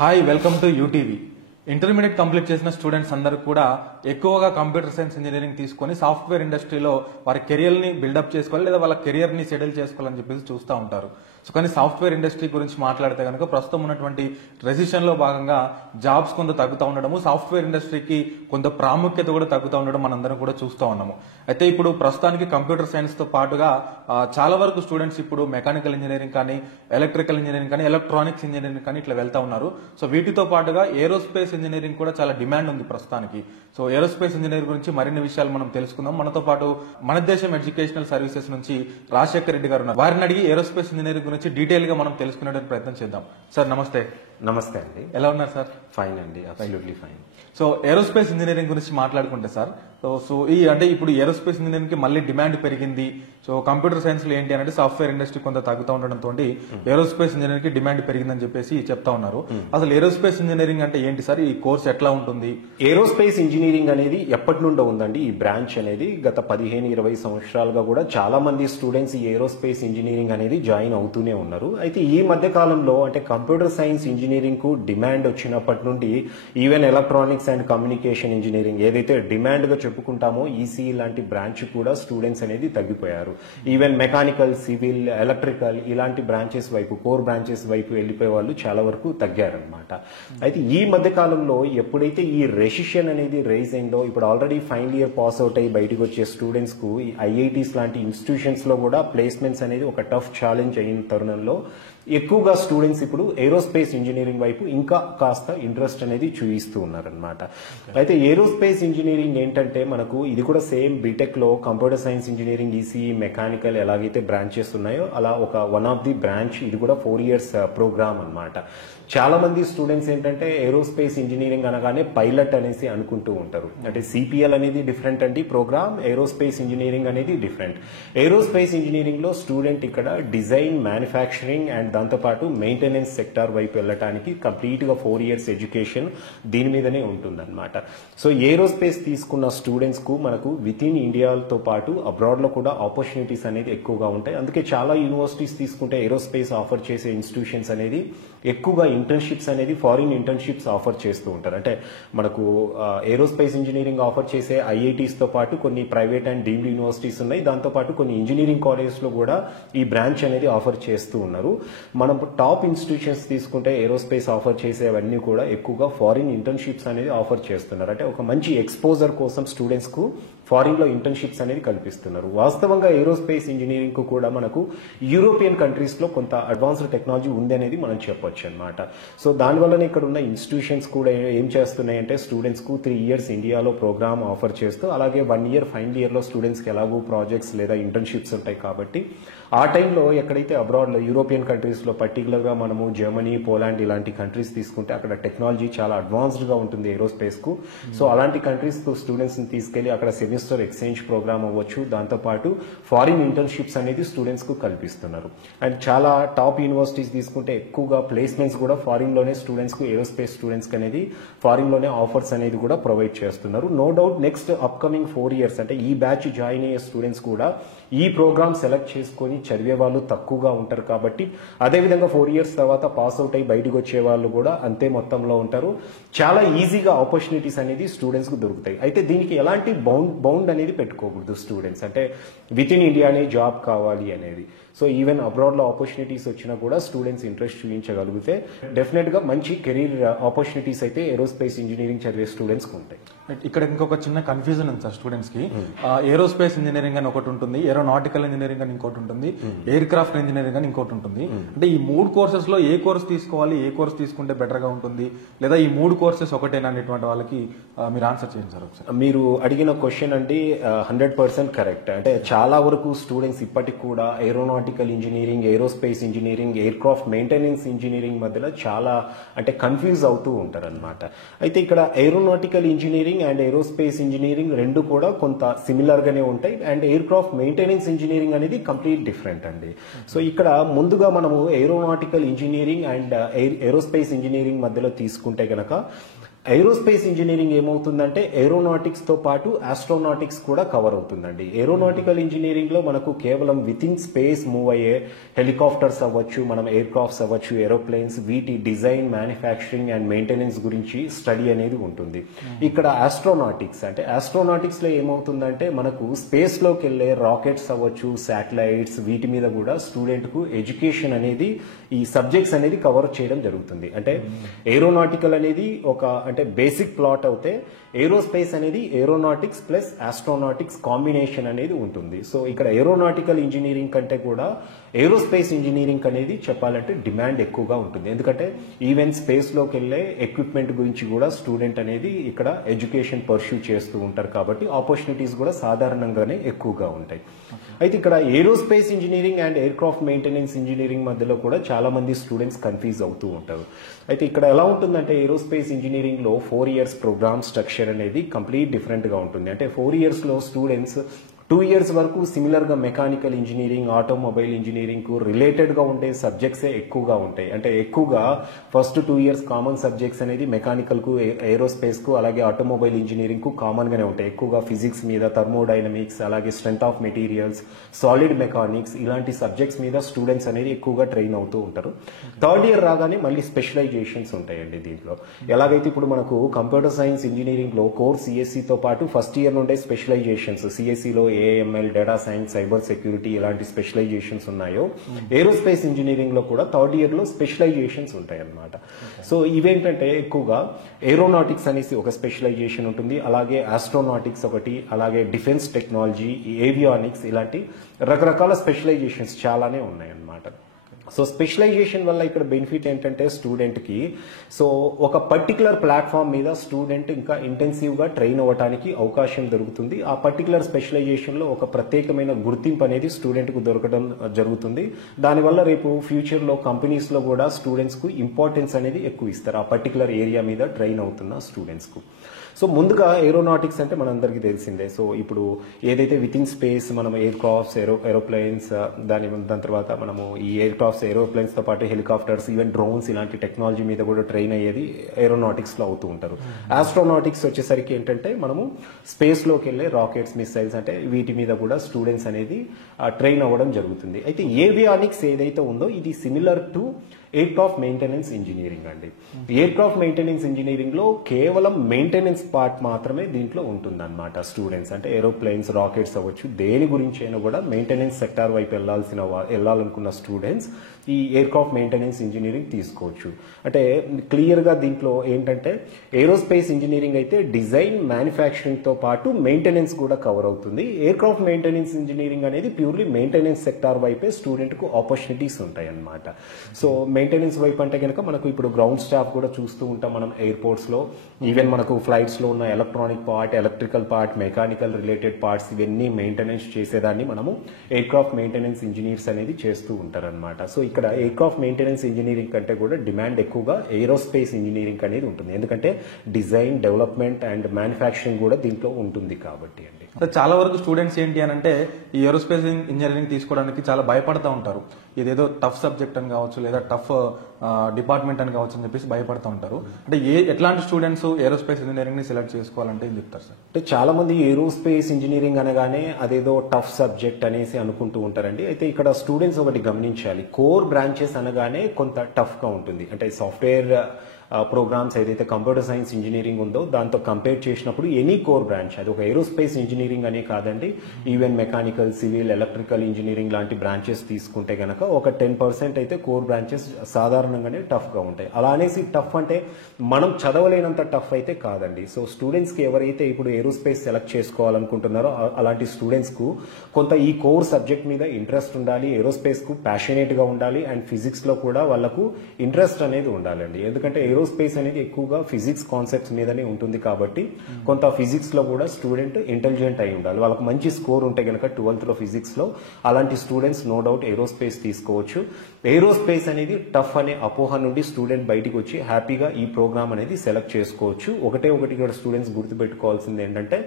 Hi welcome to UTV. Intermediate complete చేసిన students అందరూ కూడా ఎక్కువగా కంప్యూటర్ సైన్స్ ఇంజనీరింగ్ తీసుకొని సాఫ్ట్వేర్ ఇండస్ట్రీలో వారి కెరియర్ని బిల్డప్ చేసుకోవాలి లేదా వాళ్ళ కెరియర్ని సెటిల్ చేసుకోవాలని చెప్పేసి చూస్తూ ఉంటారు. సో కానీ సాఫ్ట్వేర్ ఇండస్ట్రీ గురించి మాట్లాడితే కనుక ప్రస్తుతం ఉన్నటువంటి రెసిషన్లో భాగంగా జాబ్స్ కొంత తగ్గుతూ ఉండడము, సాఫ్ట్వేర్ ఇండస్ట్రీకి కొంత ప్రాముఖ్యత కూడా తగ్గుతూ ఉండడం మనందరం కూడా చూస్తూ ఉన్నాము. అయితే ఇప్పుడు ప్రస్తుతానికి కంప్యూటర్ సైన్స్తో పాటుగా చాలా వరకు స్టూడెంట్స్ ఇప్పుడు మెకానికల్ ఇంజనీరింగ్ కానీ, ఎలక్ట్రికల్ ఇంజనీరింగ్ కానీ, ఎలక్ట్రానిక్స్ ఇంజనీరింగ్ కానీ ఇట్లా వెళ్తా ఉన్నారు. సో వీటితో పాటుగా ఏరోస్పేస్ ఇంజనీరింగ్ కూడా చాలా డిమాండ్ ఉంది ప్రస్తుతానికి. సో ఏరోస్పేస్ ఇంజనీరింగ్ గురించి మరిన్ని విషయాలు మనం తెలుసుకుందాం. మనతో పాటు మన దేశం ఎడ్యుకేషనల్ సర్వీసెస్ నుంచి రాజశేఖర్ రెడ్డి గారు ఉన్నారు. వారిని అడిగి ఏరోస్పేస్ ఇంజనీరింగ్ గురించి డీటెయిల్ గా మనం తెలుసుకునే ప్రయత్నం చేద్దాం. సార్ నమస్తే. నమస్తే అండి. ఎలా ఉన్నారు సార్? ఫైన్ అండి, absolutely fine. So aerospace engineering గురించి మాట్లాడుకుంటే సార్, సో ఇప్పుడు ఏరోస్పేస్ ఇంజనీరింగ్ కి మళ్ళీ డిమాండ్ పెరిగింది. సో కంప్యూటర్ సైన్స్ లో ఏంటి అంటే సాఫ్ట్వేర్ ఇండస్ట్రీ కొంత తగ్గుతూ ఉండడంతో ఏరోస్పేస్ ఇంజనీరింగ్ కి డిమాండ్ పెరిగిందని చెప్పేసి చెప్తా ఉన్నారు. అసలు ఏరోస్పేస్ ఇంజనీరింగ్ అంటే ఏంటి సార్? ఈ కోర్స్ ఎట్లా ఉంటుంది? ఏరోస్పేస్ ఇంజనీరింగ్ అనేది ఎప్పటి నుండో ఉందండి. ఈ బ్రాంచ్ అనేది గత 15-20 సంవత్సరాలుగా కూడా చాలా మంది స్టూడెంట్స్ ఈ ఏరోస్పేస్ ఇంజనీరింగ్ అనేది జాయిన్ అవుతూనే ఉన్నారు. అయితే ఈ మధ్య కాలంలో అంటే కంప్యూటర్ సైన్స్ ఇంజనీరింగ్ కు డిమాండ్ వచ్చినప్పటి నుండి even electronics and communication engineering ఏదైతే డిమాండ్ గా చెప్పుకుంటామో ఈసీఈ లాంటి బ్రాంచ్ కూడా స్టూడెంట్స్ అనేది తగ్గిపోయారు. ఈవెన్ మెకానికల్, సివిల్, ఎలక్ట్రికల్ ఇలాంటి బ్రాంచెస్ వైపు, కోర్ బ్రాంచెస్ వైపు వెళ్ళిపోయే వాళ్ళు చాలా వరకు తగ్గారనమాట. అయితే ఈ మధ్య కాలంలో ఎప్పుడైతే ఈ రెసిషన్ అనేది రైజ్ అయిందో, ఇప్పుడు already final year pass out అయ్యి బయటకు వచ్చే స్టూడెంట్స్ కు ఈ ఐఐటీస్ లాంటి ఇన్స్టిట్యూషన్స్ లో కూడా ప్లేస్మెంట్స్ అనేది ఒక టఫ్ ఛాలెంజ్ అయిన తరుణంలో ఎక్కువగా స్టూడెంట్స్ ఇప్పుడు ఏరోస్పేస్ ఇంజనీరింగ్ వైపు ఇంకా కాస్త ఇంట్రెస్ట్ అనేది చూపిస్తూ ఉన్నారనమాట. అయితే ఏరోస్పేస్ ఇంజనీరింగ్ ఏంటంటే మనకు ఇది కూడా సేమ్ బీటెక్ లో computer science engineering, ECE, mechanical ఎలాగైతే బ్రాంచెస్ ఉన్నాయో అలా ఒక వన్ ఆఫ్ ది బ్రాంచ్. ఇది కూడా 4 years ప్రోగ్రామ్ అనమాట. చాలా మంది స్టూడెంట్స్ ఏంటంటే ఏరోస్పేస్ ఇంజనీరింగ్ అనగానే పైలట్ అనేసి అనుకుంటూ ఉంటారు. అంటే సిపిఎల్ అనేది డిఫరెంట్ అండి ప్రోగ్రామ్, ఏరోస్పేస్ ఇంజనీరింగ్ అనేది డిఫరెంట్. ఏరోస్పేస్ ఇంజనీరింగ్ లో స్టూడెంట్ ఇక్కడ డిజైన్, మ్యానుఫ్యాక్చరింగ్ అండ్ దాంతోపాటు మెయింటెనెన్స్ సెక్టార్ వైపు వెళ్ళడానికి కంప్లీట్ గా 4 years ఎడ్యుకేషన్ దీని మీదనే ఉంటుందన్నమాట. సో ఏరోస్పేస్ తీసుకున్న స్టూడెంట్స్ కు మనకు విత్ ఇన్ ఇండియాతో పాటు అబ్రాడ్ లో కూడా ఆపర్చునిటీస్ అనేది ఎక్కువగా ఉంటాయి. అందుకే చాలా యూనివర్సిటీస్ తీసుకుంటే ఏరోస్పేస్ ఆఫర్ చేసే ఇన్స్టిట్యూషన్స్ అనేది ఎక్కువగా ఇంటర్న్షిప్స్ అనేది ఫారిన్ ఇంటర్న్షిప్స్ ఆఫర్ చేస్తూ ఉంటారు. అంటే మనకు ఏరోస్పేస్ ఇంజనీరింగ్ ఆఫర్ చేసే ఐఐటీస్ తో పాటు కొన్ని ప్రైవేట్ అండ్ డీమ్డ్ యూనివర్సిటీస్ ఉన్నాయి. దాంతో పాటు కొన్ని ఇంజనీరింగ్ కాలేజెస్ లో కూడా ఈ బ్రాంచ్ అనేది ఆఫర్ చేస్తూ ఉన్నారు. మనం టాప్ ఇన్స్టిట్యూషన్స్ తీసుకుంటే ఏరోస్పేస్ ఆఫర్ చేసేవన్నీ కూడా ఎక్కువగా ఫారిన్ ఇంటర్న్షిప్స్ అనేది ఆఫర్ చేస్తున్నారు. అంటే ఒక మంచి ఎక్స్పోజర్ కోసం స్టూడెంట్స్ కు ఫారిన్ లో ఇంటర్న్షిప్స్ అనేది కల్పిస్తున్నారు. వాస్తవంగా ఏరోస్పేస్ ఇంజనీరింగ్ కు కూడా మనకు యూరోపియన్ కంట్రీస్ లో కొంత అడ్వాన్స్డ్ టెక్నాలజీ ఉంది అనేది మనం చెప్పొచ్చు అనమాట. సో దానివల్లనే ఇక్కడ ఉన్న ఇన్స్టిట్యూషన్స్ కూడా ఏం చేస్తున్నాయంటే స్టూడెంట్స్ కు 3 years ఇండియాలో ప్రోగ్రామ్ ఆఫర్ చేస్తూ, అలాగే 1 year ఫైనల్ ఇయర్ లో స్టూడెంట్స్ కి ఎలాగో ప్రాజెక్ట్స్ లేదా ఇంటర్న్షిప్స్ ఉంటాయి కాబట్టి ఆ టైంలో ఎక్కడైతే అబ్రాడ్ లో యూరోపియన్ కంట్రీస్ లో పర్టికులర్ గా మనము జర్మనీ, పోలాండ్ ఇలాంటి కంట్రీస్ తీసుకుంటే అక్కడ టెక్నాలజీ చాలా అడ్వాన్స్డ్ గా ఉంటుంది ఏరోస్పేస్ కు. సో అలాంటి కంట్రీస్ కు స్టూడెంట్స్ ని తీసుకెళ్లి అక్కడ సెమిస్టర్ ఎక్స్చేంజ్ ప్రోగ్రామ్ అవ్వచ్చు, దాంతోపాటు ఫారిన్ ఇంటర్న్షిప్స్ అనేది స్టూడెంట్స్ కు కల్పిస్తున్నారు. అండ్ చాలా టాప్ యూనివర్సిటీస్ తీసుకుంటే ఎక్కువగా ప్లేస్మెంట్స్ కూడా ఫారిన్ లోనే స్టూడెంట్స్ కు, ఏరోస్పేస్ స్టూడెంట్స్ కి అనేది ఫారిన్ లోనే ఆఫర్స్ అనేది కూడా ప్రొవైడ్ చేస్తున్నారు. No doubt next upcoming 4 years అంటే ఈ బ్యాచ్ జాయిన్ అయ్యే స్టూడెంట్స్ కూడా ఈ ప్రోగ్రామ్ సెలెక్ట్ చేసుకుని చదివే వాళ్ళు తక్కువగా ఉంటారు కాబట్టి, అదేవిధంగా 4 years తర్వాత పాస్ అవుట్ అయ్యి బయటకు వచ్చే వాళ్ళు కూడా అంతే మొత్తంలో ఉంటారు. చాలా ఈజీగా ఆపర్చునిటీస్ అనేది స్టూడెంట్స్ కు దొరుకుతాయి. అయితే దీనికి ఎలాంటి బౌండ్ అనేది పెట్టుకోకూడదు స్టూడెంట్స్. అంటే విత్ ఇన్ ఇండియానే జాబ్ కావాలి అనేది. సో ఈవెన్ అబ్రాడ్ లో ఆపర్చునిటీస్ వచ్చినా కూడా స్టూడెంట్స్ ఇంట్రెస్ట్ చూపించగలిగితే డెఫినెట్ గా మంచి కెరీర్ ఆపర్చునిటీస్ అయితే ఏరోస్పేస్ ఇంజనీరింగ్ చదివే స్టూడెంట్స్ కు ఉంటాయి. ఇక్కడ ఇంకొక చిన్న కన్ఫ్యూజన్ ఉంది సార్ స్టూడెంట్స్ కి. ఏరోస్పేస్ ఇంజనీరింగ్ అని ఒకటి ఉంటుంది, ఏరోనాటికల్ ఇంజనీరింగ్ అని ఇంకోటి ఉంటుంది, ఎయిర్ క్రాఫ్ట్ ఇంజనీరింగ్ అని ఇంకోటి ఉంటుంది. అంటే ఈ 3 courses లో ఏ కోర్స్ తీసుకోవాలి, ఏ కోర్స్ తీసుకుంటే బెటర్ గా ఉంటుంది, లేదా ఈ 3 courses ఒకటేనా అనేటువంటి వాళ్ళకి మీరు ఆన్సర్ చేయండి సార్ ఒకసారి. మీరు అడిగిన క్వశ్చన్ అంటే 100% కరెక్ట్. అంటే చాలా వరకు స్టూడెంట్స్ ఇప్పటికి కూడా aeronautical engineering, aerospace engineering, air craft maintenance engineering మధ్యలో చాలా అంటే కన్ఫ్యూజ్ అవుతూ ఉంటారు అనమాట. అయితే ఇక్కడ aeronautical engineering and aerospace engineering రెండు కూడా కొంత సిమిలర్ గానే ఉంటాయి. And air craft maintenance engineering అనేది కంప్లీట్ డిఫరెంట్ అండి. సో ఇక్కడ ముందుగా మనము aeronautical engineering and aerospace engineering మధ్యలో తీసుకుంటే గనక ఏరోస్పేస్ ఇంజనీరింగ్ ఏమవుతుందంటే ఏరోనాటిక్స్ తో పాటు ఆస్ట్రోనాటిక్స్ కూడా కవర్ అవుతుందండి. ఏరోనాటికల్ ఇంజనీరింగ్ లో మనకు కేవలం విత్ ఇన్ స్పేస్ మూవ్ అయ్యే హెలికాప్టర్స్ అవ్వచ్చు, మనం ఎయిర్ క్రాఫ్ట్స్ అవ్వచ్చు, ఏరోప్లేన్స్, వీటి డిజైన్, మ్యానుఫ్యాక్చరింగ్ అండ్ మెయింటెనెన్స్ గురించి స్టడీ అనేది ఉంటుంది. ఇక్కడ ఆస్ట్రోనాటిక్స్ అంటే ఆస్ట్రోనాటిక్స్ లో ఏమవుతుందంటే మనకు స్పేస్ లోకి వెళ్లే రాకెట్స్ అవ్వచ్చు, శాటిలైట్స్, వీటి మీద కూడా స్టూడెంట్ కు ఎడ్యుకేషన్ అనేది ఈ సబ్జెక్ట్స్ అనేది కవర్ చేయడం జరుగుతుంది. అంటే ఏరోనాటికల్ అనేది ఒక అంటే బేసిక్ ప్లాట్ అవుతే ఏరోస్పేస్ అనేది ఏరోనాటిక్స్ ప్లస్ ఆస్ట్రోనాటిక్స్ కాంబినేషన్ అనేది ఉంటుంది. సో ఇక్కడ ఏరోనాటికల్ ఇంజనీరింగ్ కంటే కూడా ఏరోస్పేస్ ఇంజనీరింగ్ అనేది చెప్పాలంటే డిమాండ్ ఎక్కువగా ఉంటుంది. ఎందుకంటే ఈవెన్ స్పేస్ లోకి వెళ్లే ఎక్విప్మెంట్ గురించి కూడా స్టూడెంట్ అనేది ఇక్కడ ఎడ్యుకేషన్ పర్స్యూ చేస్తూ ఉంటారు కాబట్టి ఆపర్చునిటీస్ కూడా సాధారణంగానే ఎక్కువగా ఉంటాయి. అయితే ఇక్కడ aerospace engineering and air craft maintenance engineering మధ్యలో కూడా చాలా మంది స్టూడెంట్స్ కన్ఫ్యూజ్ అవుతూ ఉంటారు. అయితే ఇక్కడ ఎలా ఉంటుందంటే ఏరోస్పేస్ ఇంజనీరింగ్ లో 4 years ప్రోగ్రామ్ స్ట్రక్చర్ అనేది కంప్లీట్ డిఫరెంట్ గా ఉంటుంది. అంటే 4 years లో స్టూడెంట్స్ 2 years వరకు సిమిలర్ గా మెకానికల్ ఇంజనీరింగ్, ఆటోమొబైల్ ఇంజనీరింగ్ కు రిలేటెడ్ గా ఉండే సబ్జెక్ట్స్ ఎక్కువగా ఉంటాయి. అంటే ఎక్కువగా ఫస్ట్ 2 years కామన్ సబ్జెక్ట్స్ అనేది మెకానికల్ కు, ఏరోస్పేస్ కు, అలాగే ఆటోమొబైల్ ఇంజనీరింగ్ కు కామన్ గానే ఉంటాయి. ఎక్కువగా ఫిజిక్స్ మీద, థర్మోడైనమిక్స్, అలాగే strength of materials, solid mechanics ఇలాంటి సబ్జెక్ట్స్ మీద స్టూడెంట్స్ అనేది ఎక్కువగా ట్రైన్ అవుతూ ఉంటారు. 3rd year రాగానే మళ్ళీ స్పెషలైజేషన్స్ ఉంటాయండి దీంట్లో. ఎలాగైతే ఇప్పుడు మనకు కంప్యూటర్ సైన్స్ ఇంజనీరింగ్ లో కోర్ సిఎస్సి తో పాటు ఫస్ట్ ఇయర్ నుండే స్పెషలైజేషన్స్ సిఎస్సిలో AML, data science, cyber security ఇలాంటి స్పెషలైజేషన్స్ ఉన్నాయో ఏరోస్పేస్ ఇంజనీరింగ్ లో కూడా 3rd year లో స్పెషలైజేషన్స్ ఉంటాయి అన్నమాట. సో ఇవేంటంటే ఎక్కువగా ఏరోనాటిక్స్ అనేసి ఒక స్పెషలైజేషన్ ఉంటుంది, అలాగే ఆస్ట్రోనాటిక్స్ ఒకటి, అలాగే డిఫెన్స్ టెక్నాలజీ, ఏవియానిక్స్ ఇలాంటి రకరకాల స్పెషలైజేషన్స్ చాలానే ఉన్నాయి అన్నమాట. సో స్పెషలైజేషన్ వల్ల ఇక్కడ బెనిఫిట్ ఏంటంటే స్టూడెంట్ కి సో ఒక పర్టికులర్ ప్లాట్ఫామ్ మీద స్టూడెంట్ ఇంకా ఇంటెన్సివ్ గా ట్రైన్ అవ్వడానికి అవకాశం దొరుకుతుంది. ఆ పర్టికులర్ స్పెషలైజేషన్ లో ఒక ప్రత్యేకమైన గుర్తింపు అనేది స్టూడెంట్ కు దొరకడం జరుగుతుంది. దానివల్ల రేపు ఫ్యూచర్ లో కంపెనీస్ లో కూడా స్టూడెంట్స్ కు ఇంపార్టెన్స్ అనేది ఎక్కువ ఇస్తారు ఆ పర్టికులర్ ఏరియా మీద ట్రైన్ అవుతున్న స్టూడెంట్స్ కు. సో ముందుగా ఏరోనాటిక్స్ అంటే మనందరికీ తెలిసిందే. సో ఇప్పుడు ఏదైతే విత్ ఇన్ స్పేస్ మనం ఎయిర్ క్రాఫ్ట్స్, ఏరోప్లేన్స్, దాని తర్వాత మనము ఈ ఎయిర్ క్రాఫ్ట్స్, ఏరోప్లేన్స్ తో పాటు హెలికాప్టర్స్, ఈవెన్ డ్రోన్స్ ఇలాంటి టెక్నాలజీ మీద కూడా ట్రైన్ అయ్యేది ఏరోనాటిక్స్ లో అవుతూ ఉంటారు. ఆస్ట్రోనాటిక్స్ వచ్చేసరికి ఏంటంటే మనము స్పేస్ లోకి వెళ్ళే రాకెట్స్, మిసైల్స్ అంటే వీటి మీద కూడా స్టూడెంట్స్ అనేది ట్రైన్ అవ్వడం జరుగుతుంది. అయితే ఏవియానిక్స్ ఏదైతే ఉందో ఇది similar to air craft maintenance engineering అండి. ఎయిర్ క్రాఫ్ట్ మెయింటెనెన్స్ ఇంజనీరింగ్ లో కేవలం మెయింటెనెన్స్ పార్ట్ మాత్రమే దీంట్లో ఉంటుంది అనమాట. స్టూడెంట్స్ అంటే ఏరోప్లేన్స్, రాకెట్స్ అవ్వచ్చు, దేని గురించి అయినా కూడా మెయింటెనెన్స్ సెక్టార్ వైపు వెళ్ళాలనుకున్న స్టూడెంట్స్ ఈ ఎయిర్ క్రాఫ్ట్ మెయింటెనెన్స్ ఇంజనీరింగ్ తీసుకోవచ్చు. అంటే క్లియర్ గా దీంట్లో ఏంటంటే ఏరోస్పేస్ ఇంజనీరింగ్ అయితే డిజైన్, మ్యానుఫ్యాక్చరింగ్ తో పాటు మెయింటెనెన్స్ కూడా కవర్ అవుతుంది. ఎయిర్ క్రాఫ్ట్ మెయింటెనెన్స్ ఇంజనీరింగ్ అనేది ప్యూర్లీ మెయింటెనెన్స్ సెక్టార్ వైపే స్టూడెంట్ కు ఆపర్చునిటీస్ ఉంటాయి అన్నమాట. సో మెయింటెనెన్స్ వైపు అంటే కనుక మనకు ఇప్పుడు గ్రౌండ్ స్టాఫ్ కూడా చూస్తూ ఉంటాం మనం ఎయిర్పోర్ట్స్ లో, ఈవెన్ మనకు ఫ్లైట్స్ లో ఉన్న electronic part, electrical part, mechanical related parts ఇవన్నీ మెయింటెనెన్స్ చేసేదాన్ని మనము ఎయిర్ క్రాఫ్ట్ మెయింటెనెన్స్ ఇంజనీర్స్ అనేది చేస్తూ ఉంటారన్నమాట. సో ఇక్కడ ఎయిర్ క్రాఫ్ట్ మెయింటెనెన్స్ ఇంజనీరింగ్ కంటే కూడా డిమాండ్ ఎక్కువగా ఏరోస్పేస్ ఇంజనీరింగ్ అనేది ఉంటుంది. ఎందుకంటే డిజైన్, డెవలప్మెంట్ అండ్ మ్యానుఫ్యాక్చరింగ్ కూడా దీంట్లో ఉంటుంది కాబట్టి అండి. చాలా వరకు స్టూడెంట్స్ ఏంటి అని అంటే ఈ ఏరోస్పేస్ ఇంజనీరింగ్ తీసుకోవడానికి చాలా భయపడతా ఉంటారు. ఇదేదో టఫ్ సబ్జెక్ట్ అని కావచ్చు, లేదా టఫ్ డిపార్ట్మెంట్ అని కావచ్చు అని చెప్పేసి భయపడుతూ ఉంటారు. అంటే ఎట్లాంటి స్టూడెంట్స్ ఏరోస్పేస్ ఇంజనీరింగ్ ని సెలెక్ట్ చేసుకోవాలంటే ఏం చెప్తారు సార్? అంటే చాలా మంది ఏరోస్పేస్ ఇంజనీరింగ్ అనగానే అదేదో టఫ్ సబ్జెక్ట్ అనేసి అనుకుంటూ ఉంటారండి. అయితే ఇక్కడ స్టూడెంట్స్ ఒకటి గమనించాలి, కోర్ బ్రాంచెస్ అనగానే కొంత టఫ్ గా ఉంటుంది. అంటే సాఫ్ట్వేర్ ప్రోగ్రామ్స్ ఏదైతే కంప్యూటర్ సైన్స్ ఇంజనీరింగ్ ఉందో దాంతో కంపేర్ చేసినప్పుడు ఎనీ కోర్ బ్రాంచ్, అది ఒక ఏరోస్పేస్ ఇంజనీరింగ్ అనే కాదండి, even mechanical, civil, electrical engineering లాంటి బ్రాంచెస్ తీసుకుంటే గనక ఒక 10% అయితే కోర్ బ్రాంచెస్ సాధారణంగానే టఫ్ గా ఉంటాయి. అలా అనేసి టఫ్ అంటే మనం చదవలేనంత టఫ్ అయితే కాదండి. సో స్టూడెంట్స్ కి ఎవరైతే ఇప్పుడు ఏరోస్పేస్ సెలెక్ట్ చేసుకోవాలనుకుంటున్నారో అలాంటి స్టూడెంట్స్ కు కొంత ఈ కోర్ సబ్జెక్ట్ మీద ఇంట్రెస్ట్ ఉండాలి, ఏరోస్పేస్ కు ప్యాషనేట్ గా ఉండాలి, అండ్ ఫిజిక్స్ లో కూడా వాళ్ళకు ఇంట్రెస్ట్ అనేది ఉండాలండి. ఎందుకంటే ఏరోస్పేస్ అనేది ఎక్కువగా ఫిజిక్స్ కాన్సెప్ట్స్ మీదనే ఉంటుంది కాబట్టి కొంత ఫిజిక్స్ లో కూడా స్టూడెంట్ ఇంటెలిజెంట్ అయి ఉండాలి. వాళ్ళకి మంచి స్కోర్ ఉంటే కనుక 12th లో ఫిజిక్స్ లో అలాంటి స్టూడెంట్స్ నో డౌట్ ఏరోస్పేస్ తీసుకోవచ్చు. ఏరోస్పేస్ అనేది టఫ్ అనే అపోహ నుండి స్టూడెంట్ బయటికి వచ్చి హ్యాపీగా ఈ ప్రోగ్రామ్ అనేది సెలెక్ట్ చేసుకోవచ్చు. ఒకటి ఇక్కడ స్టూడెంట్స్ గుర్తుపెట్టుకోవాల్సింది ఏంటంటే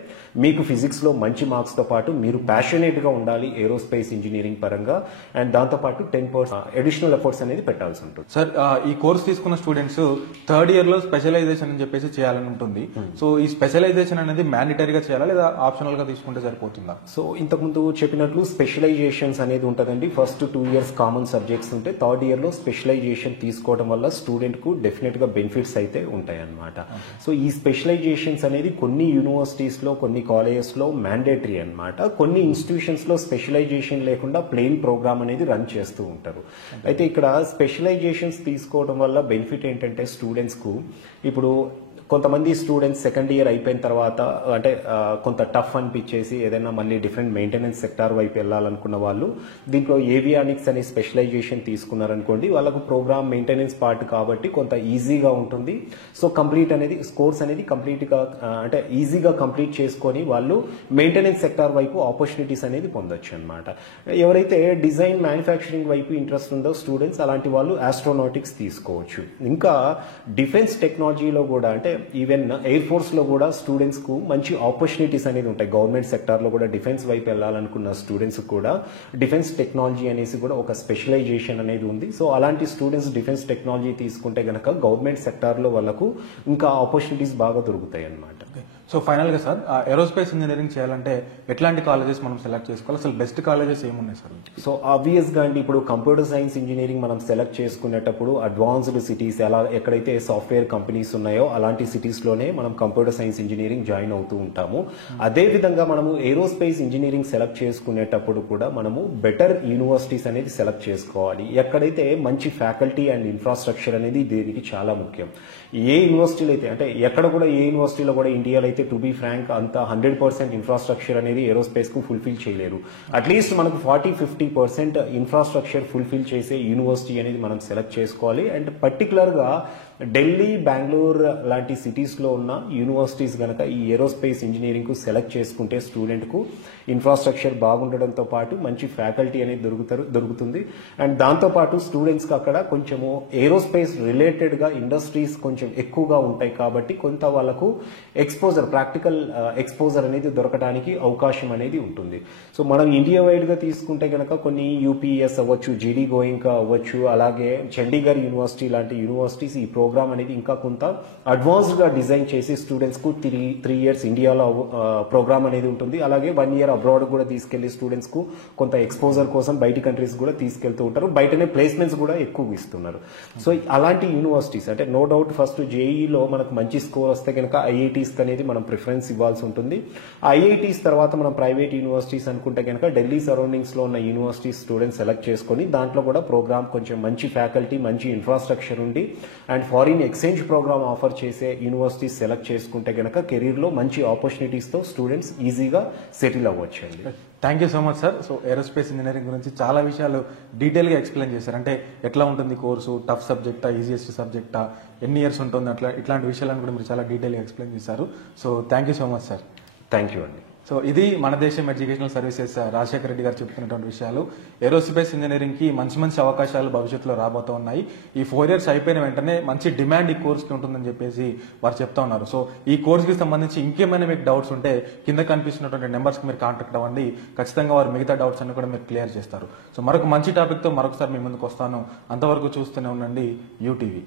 మీకు ఫిజిక్స్ లో మంచి మార్క్స్ తో పాటు మీరు ప్యాషనేట్ గా ఉండాలి ఏరోస్పేస్ ఇంజనీరింగ్ పరంగా, అండ్ దాంతో పాటు 10% అడిషనల్ ఎఫర్ట్స్ అనేది పెట్టాల్సి ఉంటుంది. సార్ ఈ కోర్స్ తీసుకున్న స్టూడెంట్స్ థర్డ్ ఇయర్ లో స్పెషలైజేషన్ అని చెప్పేసి చేయాలని ఉంటుంది. సో ఈ స్పెషలైజేషన్ అనేది మ్యాండేటరీగా చేయాలా లేదా ఆప్షనల్ గా తీసుకుంటే సరిపోతుందా? సో ఇంతకుముందు చెప్పినట్లు స్పెషలైజేషన్స్ అనేది ఉంటుందండి. ఫస్ట్ 2 years కామన్ సబ్జెక్ట్స్ ఉంటే థర్డ్ ఇయర్ లో స్పెషలైజేషన్ తీసుకోవడం వల్ల స్టూడెంట్ కు డెఫినెట్ గా బెనిఫిట్స్ అయితే ఉంటాయి అన్నమాట. సో ఈ స్పెషలైజేషన్స్ అనేది కొన్ని యూనివర్సిటీస్ లో కొన్ని కాలేజెస్ లో మ్యాండేటరీ అన్నమాట. కొన్ని ఇన్స్టిట్యూషన్స్ లో స్పెషలైజేషన్ లేకుండా ప్లెయిన్ ప్రోగ్రామ్ అనేది రన్ చేస్తూ ఉంటారు. అయితే ఇక్కడ స్పెషలైజేషన్స్ తీసుకోవడం వల్ల బెనిఫిట్ ఏంటంటే స్టూడెంట్స్ కు ఇప్పుడు కొంతమంది స్టూడెంట్స్ సెకండ్ ఇయర్ అయిపోయిన తర్వాత అంటే కొంత టఫ్ అనిపించేసి ఏదైనా మళ్ళీ డిఫరెంట్ మెయింటెనెన్స్ సెక్టార్ వైపు వెళ్ళాలనుకున్న వాళ్ళు దీంట్లో ఏవియానిక్స్ అనే స్పెషలైజేషన్ తీసుకున్నారనుకోండి, వాళ్ళకు ప్రోగ్రామ్ మెయింటెనెన్స్ పార్ట్ కాబట్టి కొంత ఈజీగా ఉంటుంది. సో కంప్లీట్ అనేది కోర్స్ అనేది కంప్లీట్గా అంటే ఈజీగా కంప్లీట్ చేసుకొని వాళ్ళు మెయింటెనెన్స్ సెక్టార్ వైపు ఆపర్చునిటీస్ అనేది పొందొచ్చు అనమాట. ఎవరైతే డిజైన్ మ్యానుఫ్యాక్చరింగ్ వైపు ఇంట్రెస్ట్ ఉందో స్టూడెంట్స్ అలాంటి వాళ్ళు ఆస్ట్రోనాటిక్స్ తీసుకోవచ్చు. ఇంకా డిఫెన్స్ టెక్నాలజీలో కూడా అంటే ఈవెన్ ఎయిర్ ఫోర్స్ లో కూడా స్టూడెంట్స్ కు మంచి ఆపర్చునిటీస్ అనేది ఉంటాయి. గవర్నమెంట్ సెక్టార్ లో కూడా డిఫెన్స్ వైపు వెళ్ళాలనుకున్న స్టూడెంట్స్ కూడా డిఫెన్స్ టెక్నాలజీ అనేసి కూడా ఒక స్పెషలైజేషన్ అనేది ఉంది. సో అలాంటి స్టూడెంట్స్ డిఫెన్స్ టెక్నాలజీ తీసుకుంటే గనక గవర్నమెంట్ సెక్టార్ లో వాళ్ళకు ఇంకా ఆపర్చునిటీస్ బాగా దొరుకుతాయి అన్నమాట. సో ఫైనల్ గా సార్ ఏరోస్పేస్ ఇంజనీరింగ్ చేయాలంటే ఎట్లాంటి కాలేజెస్ మనం సెలెక్ట్ చేసుకోవాలి? అసలు బెస్ట్ కాలేజెస్ ఏమున్నాయి సార్? సో ఆబ్వియస్ గా అండి ఇప్పుడు కంప్యూటర్ సైన్స్ ఇంజనీరింగ్ మనం సెలెక్ట్ చేసుకునేటప్పుడు అడ్వాన్స్డ్ సిటీస్ ఎక్కడైతే సాఫ్ట్వేర్ కంపెనీస్ ఉన్నాయో అలాంటి సిటీస్ లోనే మనం కంప్యూటర్ సైన్స్ ఇంజనీరింగ్ జాయిన్ అవుతూ ఉంటాము. అదే విధంగా మనము ఏరోస్పేస్ ఇంజనీరింగ్ సెలెక్ట్ చేసుకునేటప్పుడు కూడా మనము బెటర్ యూనివర్సిటీస్ అనేది సెలెక్ట్ చేసుకోవాలి. ఎక్కడైతే మంచి ఫ్యాకల్టీ అండ్ ఇన్ఫ్రాస్ట్రక్చర్ అనేది దీనికి చాలా ముఖ్యం. ఏ యూనివర్సిటీలో అయితే అంటే ఎక్కడ కూడా ఏ యూనివర్సిటీలో కూడా ఇండియాలో అయితే టు బీ ఫ్రాంక్ అంత 100% ఇన్ఫ్రాస్ట్రక్చర్ అనేది ఏరోస్పేస్ కు ఫుల్ఫిల్ చేయలేరు. అట్లీస్ట్ మనకు 40-50% ఇన్ఫ్రాస్ట్రక్చర్ ఫుల్ఫిల్ చేసే యూనివర్సిటీ అనేది మనం సెలెక్ట్ చేసుకోవాలి. అండ్ పర్టికులర్ గా ఢిల్లీ, బెంగళూరు లాంటి సిటీస్ లో ఉన్న యూనివర్సిటీస్ గనక ఈ ఏరోస్పేస్ ఇంజనీరింగ్ కు సెలెక్ట్ చేసుకుంటే స్టూడెంట్ కు ఇన్ఫ్రాస్ట్రక్చర్ బాగుండడంతో పాటు మంచి ఫ్యాకల్టీ అనేది దొరుకుతుంది. అండ్ దాంతో పాటు స్టూడెంట్స్ కి అక్కడ కొంచెము ఏరోస్పేస్ రిలేటెడ్ గా ఇండస్ట్రీస్ కొంచెం ఎక్కువగా ఉంటాయి కాబట్టి కొంత వాళ్ళకు ఎక్స్పోజర్ ప్రాక్టికల్ ఎక్స్పోజర్ అనేది దొరకడానికి అవకాశం అనేది ఉంటుంది. సో మనం ఇండియా వైడ్ గా తీసుకుంటే గనక కొన్ని యూపీఎస్ అవ్వచ్చు, జీడీ గోయింకా అవ్వచ్చు, అలాగే చండీగఢ్ యూనివర్సిటీ లాంటి యూనివర్సిటీస్ ఈ ప్రోగ్రామ్ అనేది ఇంకా కొంత అడ్వాన్స్డ్ గా డిజైన్ చేసి స్టూడెంట్స్ కు 3 years ఇండియాలో ప్రోగ్రామ్ అనేది ఉంటుంది. అలాగే 1 year అబ్రాడ్ కూడా తీసుకెళ్లి స్టూడెంట్స్ కు కొంత ఎక్స్పోజర్ కోసం బయట కంట్రీస్ కూడా తీసుకెళ్తూ ఉంటారు. బయటనే ప్లేస్మెంట్స్ కూడా ఎక్కువ ఇస్తున్నారు. సో అలాంటి యూనివర్సిటీస్ అంటే నో డౌట్ ఫస్ట్ జేఈలో మనకు మంచి స్కోర్ వస్తే కనుక ఐఐటీస్ అనేది మనం ప్రిఫరెన్స్ ఇవ్వాల్సి ఉంటుంది. ఐఐటీస్ తర్వాత మనం ప్రైవేట్ యూనివర్సిటీస్ అనుకుంటే కనుక ఢిల్లీ సరౌండింగ్స్ లో ఉన్న యూనివర్సిటీస్ స్టూడెంట్స్ సెలెక్ట్ చేసుకుని దాంట్లో కూడా ప్రోగ్రామ్ కొంచెం మంచి ఫ్యాకల్టీ, మంచి ఇన్ఫ్రాస్ట్రక్చర్ ఉండి and foreign exchange program offer చేసే యూనివర్సిటీస్ సెలెక్ట్ చేసుకుంటే గనక కెరీర్ లో మంచి ఆపర్చునిటీస్ తో స్టూడెంట్స్ ఈజీగా సెటిల్ అవ్వచ్చు అండి. Thank you so much sir. So aerospace engineering గురించి చాలా విషయాలు డీటెయిల్ గా ఎక్స్ప్లెయిన్ చేశారు. అంటే ఎట్లా ఉంటుంది కోర్సు, టఫ్ సబ్జెక్టా, ఈజియెస్ట్ సబ్జెక్టా, ఎన్ని ఇయర్స్ ఉంటుంది, ఇట్లాంటి విషయాలను కూడా మీరు చాలా డీటెయిల్ గా ఎక్స్ప్లెయిన్ చేశారు. So thank you so much sir. Thank you అండి. సో ఇది మన దేశం ఎడ్యుకేషనల్ సర్వీసెస్ రాజశేఖర రెడ్డి గారు చెప్తున్నటువంటి విషయాలు. ఏరోస్పేస్ ఇంజనీరింగ్ కి మంచి మంచి అవకాశాలు భవిష్యత్తులో రాబోతూ ఉన్నాయి. ఈ 4 years అయిపోయిన వెంటనే మంచి డిమాండ్ ఈ కోర్స్కి ఉంటుందని చెప్పేసి వారు చెప్తా ఉన్నారు. సో ఈ కోర్స్కి సంబంధించి ఇంకేమైనా మీకు డౌట్స్ ఉంటే కింద కనిపిస్తున్నటువంటి నెంబర్స్కి మీరు కాంటాక్ట్ అవ్వండి. ఖచ్చితంగా వారు మిగతా డౌట్స్ అన్ని కూడా మీరు క్లియర్ చేస్తారు. సో మరొక మంచి టాపిక్తో మరొకసారి మీ ముందుకు వస్తాను. అంతవరకు చూస్తూనే ఉండండి యూటీవీ.